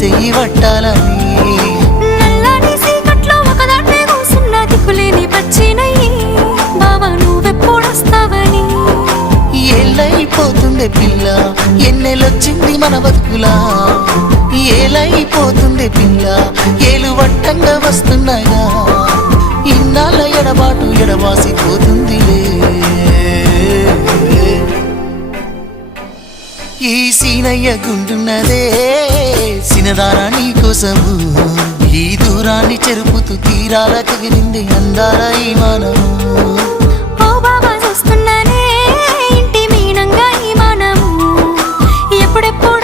చెయ్యి పట్టాలని నల్లని సీకట్లో ఒకదాన్నే కూసున్న దిక్కులేని పచ్చినయ్యి బావా నువ్వెప్పుడొస్తావని ఏళ్ళైపోతుండే పిల్ల ఎన్నెలొచ్చింది మన బతుకులా ఏలైపోతుండే పిల్ల ఏలు వట్టంగా వస్తున్నాయా ఇన్నాళ్ళ ఎడబాటు ఎడవాసిపోతుందిలే ఈ సీనయ్య గుండున్నదే సినదారా నీ కోసము ఈ దూరాన్ని చెరుపుతూ తీరాల కగిలింది అందాల ఈ మానము ఓ బాబా చూస్తున్నానే ఇంటి మీనంగా ఈ మనము ఎప్పుడెప్పుడు